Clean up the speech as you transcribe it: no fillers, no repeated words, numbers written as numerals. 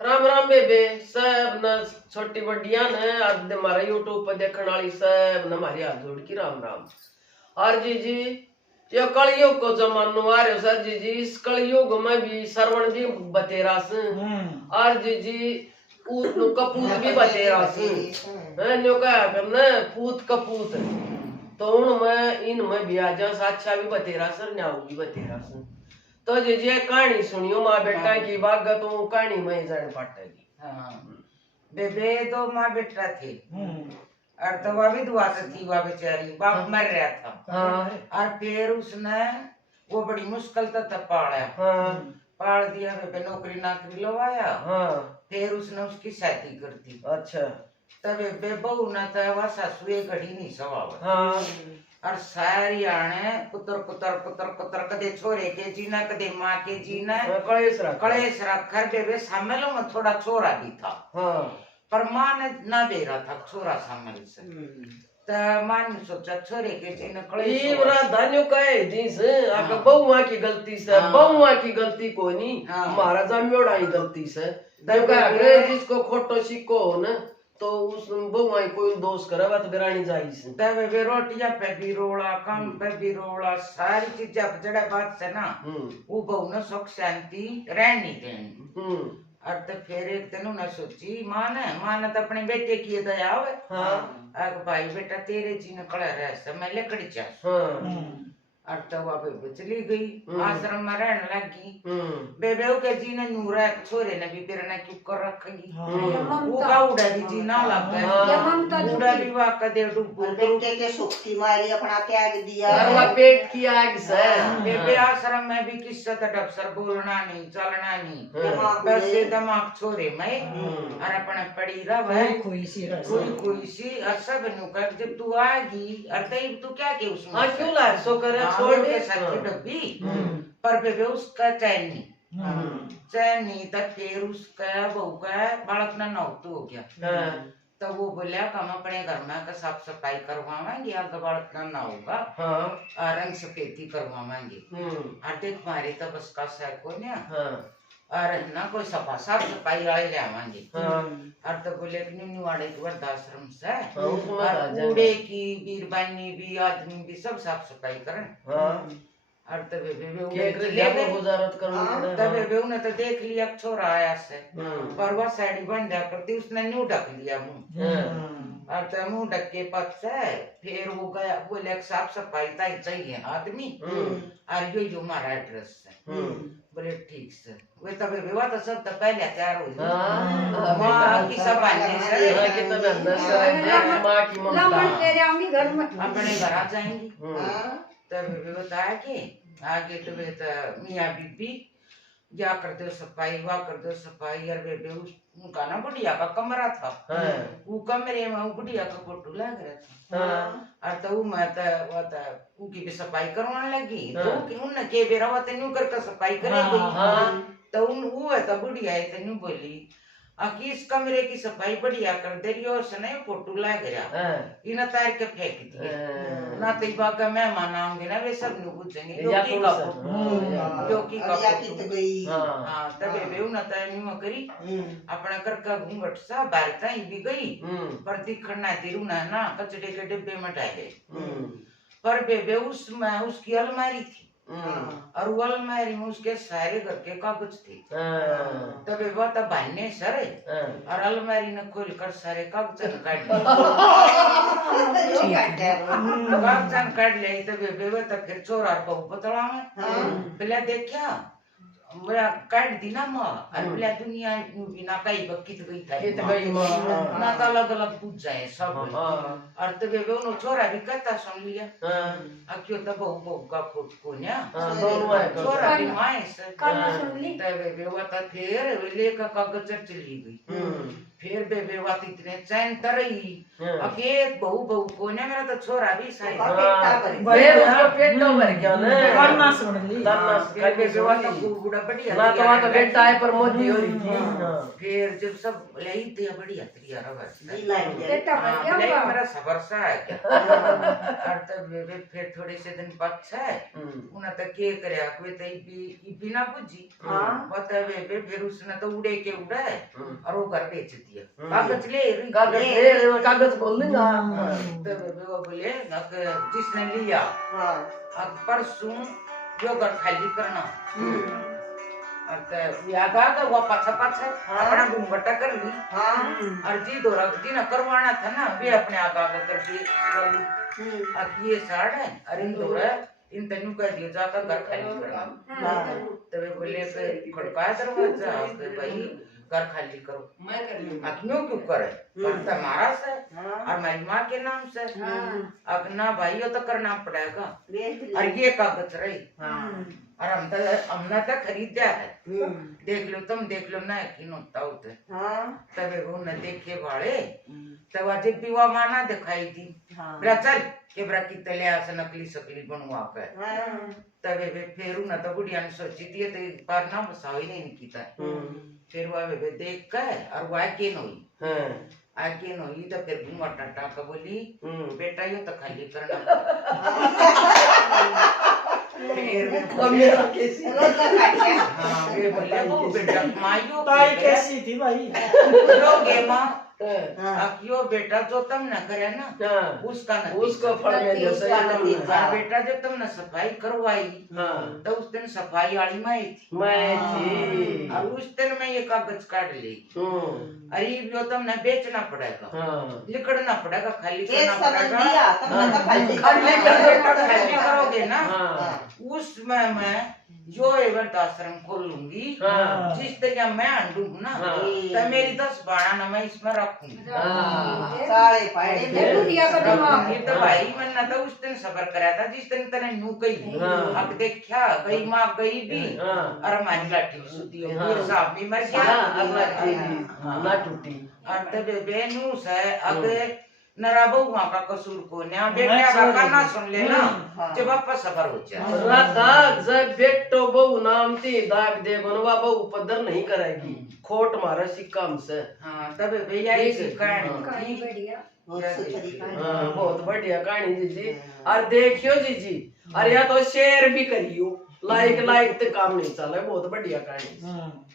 राम राम बेबे सब न छोटी बड़िया ने आज हमारा यूट्यूब पर देखने वाली सब न हमारी हाथ जोड़ की राम राम। और जी ये कलयुग को जमानो आ रहे सर जी इस कलयुग में भी श्रवण जी बतेरा से और जी पूत नु कपूत भी बतेरा से है न्यो क्या करना पूत कपूत तो उनमें इनमें भी आजा अच्छा भी बतेरा सर न्याऊ भी बतेरा से तो जे कहानी सुनियो माँ बेटा की बात तो कहानी में जान पड़ेगी। हाँ बेबे दो माँ बेटा थे और तो वह भी दुआ से थी वह बेचारी बाप मर रहा था और फिर उसने वो बड़ी मुश्किल तक पाला पाल दिया बेबे नौकरी नाकरी लवाया फिर उसने उसकी शादी कर दी। अच्छा तब बेबे बहू न था वह ससुए घड़ी नहीं सवावा और सारी आने पुत्र पुत्र पुत्र पुत्र कदे छोरे के जीना कदे माँ के जीना कलेश रखकर बेबे शामिलों में थोड़ा छोरा भी था पर माँ ने ना दे रहा था छोरा शामिल से तो माँ ने सोचा छोरे के जीना कलेश ये बड़ा धान्यों का है जिस आका बहुआ की गलती से बहुआ की गलती को नहीं हमारा जाम्योड़ा ही गलती से तब का अगर जिसको खोटो सिक्को हो ना तो उस बहुआ कोई दोष करे बात बिरानी जाई से तब वे रोटियां पे भी रोला काम पे भी रोला सारी चीजें जड़ा बात से ना वो बहु ने सुख शांति रहनी देनी और तो फिर एक दिन उन्हें सोची माँ ने तो अपने बेटे की दया आवे आग भाई बेटा तेरे जी ने कड़ा रह मैं लकड़ी चाह और तो वह बेबे चली गई आश्रम में रहने लगी बेबे के जी ने नूरा छोरे ने भी फिर क्यों कर रखेगी वो का उड़ा भी जी ना लग गया उड़ा भी वाह का दे डूब बेटे के सुख की मारी अपना त्याग दिया और पेट की आग से बेबे आश्रम में भी किस्सा तक अक्सर बोलना नहीं चलना नहीं बस ये दिमाग छोरे में और अपने पड़ी रहा कोई सी और सब नुकर जब तू आएगी और तू क्या के उसमें क्यों ला सो करे छोड़ के साथी डब्बी पर बेबे उसका चैन नहीं था फिर उसका बहू का बालक ना नौकरी हो गया तो वो बोलिया हम अपने घर में का साफ सफाई करवाएंगे अगर बालक ना होगा रंग सफेदी करवाएंगे और देख मारे तो बस का सैको और ना कोई सफा साफ सफाई वाले ले आवांगे और तो बोले कि न्यू वाले के वृद्धाश्रम से कूड़े की बीरबानी भी आदमी भी सब साफ सफाई करें और तब बेबे ने तो देख लिया छोरा आया से पर वह साड़ी बन जा करती उसने न्यू ढक लिया मुंह और तो मुंह ढक के पद से फिर वो गया बोले साफ सफाई ताई चाहिए आदमी और यो हमारा एड्रेस है बोले ठीक से वे तब विवाह तो सब तो पहले तैयार हो जाए माँ की सब आने से माँ की ममता अपने घर आ जाएंगी तब बताया कि आगे तो वे तो मियाँ बीबी या कर दो सफाई वाह कर दो सफाई यार बेबे उनका ना बुढ़िया का कमरा था वो कमरे में वो बुढ़िया का फोटो लग रहा था और तो मैं तो उनकी भी सफाई करवाने लगी तो उनने के बेरा वो तो न्यू करके सफाई करेगी तो उन वो है तो बुढ़िया है तो न्यू बोली कि इस कमरे की सफाई बढ़िया कर दे रही हो उसने फोटो लग रहा इन तार के फेंक दिए ना तो बाका मेहमान आएंगे ना वे सब नु पूछेंगे जोकी का हाँ तब वे उन तार न्यू करी अपना कर का घूंघट सा बाहर ताई भी गई पर दिखना ना दिरू ना कचड़े के डिब्बे में डाले पर बेबे उसमें उसकी अलमारी थी और वो अलमारी में उसके सारे घर के कागज थे तब वो तब भाने सरे और अलमारी ने खोल कर सारे कागज काट ले तब बेबे तब फिर छोरा बहु पतला में पहले देखा मेरा काट दी ना माँ और बोला दुनिया बिना कई बकित गई था ना तो अलग अलग पूछ जाए सब और तब वे उन्होंने छोरा भी कहता सुन लिया क्यों तब बहु का फुट को ना छोरा भी माए से तब वे वो तो फिर वे लेकर कागज चली गई फिर बेबे बात इतने चैन तरही हाँ। अकेत बहु बहु को ने मेरा तो छोरा भी सही फिर उसको पेट तो भर गया ना करना सुन ली दाना फिर खाने बेबे से बात वाली तो बूढ़ा बढ़िया ना तो वहाँ तो बेटा है पर मोदी हो रही थी हाँ। फिर जब सब ले थी बढ़िया तैयार हो बेटा मेरा सबर सा है और तब बेबे फिर थोड़े से दिन बाद है उन्हें तो के करे कोई तो इबी ना बुझी बता बेबे फिर उसने तो उड़े के उड़ा और वो घर बेच दिया कागज बोल देगा तो बेबे वो बोले जिसने लिया अब परसों यो घर खाली करना वो पाछा अपना घूंघटा कर ली और जी न करवाना था ना वे अपने आगा करके अब ये साड़ है और इन दोरा इन तनु कह दिया जाकर घर खाली करना तो वे बोले खड़काया दरवाजा भाई घर खाली करो मैं कर लूं क्यों करे पर हमारा से और मेरी माँ के नाम से अब ना भाई तो करना पड़ेगा और ये कागज रही और हमने तो खरीदा है देख लो ना यकीन होता होते तब वो न देखे वाले तब आज विवाह माना दिखाई थी चल के ब्रा की तले से नकली सकली बनवा के तब फिर न तो बुढ़िया ने सोची थी तो पर ना बसाओ ही नहीं कीता फिर वह वे देख कर और वह आगे न हुई तो फिर घूंघटा टाका बोली बेटा ये तो खाली करना मेरा कैसी हाँ वे बोले वो बेटा मायू ताई कैसी थी भाई जो गेमा यो बेटा जो तुम न करे ना उसको फल में जैसे बेटा जब तुमने सफाई करवाई तो उस दिन सफाई वाली मैं थी और उस दिन मैं ये कागज काट ली अरे यो तुमने बेचना पड़ेगा लिखना पड़ेगा खाली करना पड़ेगा खाली करोगे ना उसमें मैं जो एवं आश्रम खोलूंगी जिस तरह मैं अंडू ना तो मेरी 10-12 ना मैं इसमें रखूंगी तो भाई मैंने तो उस दिन सफर कराया था जिस दिन तेने नू गई अब देखा गई माँ गई भी और हमारी लाठी सुती होगी साहब भी मर गया ना टूटी और तब बेनू से अब नरा बहुआ का कसूर को न्या बेटा का करना सुन लेना जब वापस सफर हो जाए राधा जब बेटो बहु नाम थी दाब दे बनवा बहु पदर नहीं करेगी खोट मारा सिक्का हमसे हाँ तब भैया ये कहानी बढ़िया बहुत बढ़िया कहानी जीजी और देखियो जीजी और या तो शेयर भी करियो लाइक तो काम नहीं चला बहुत बढ़िया कहानी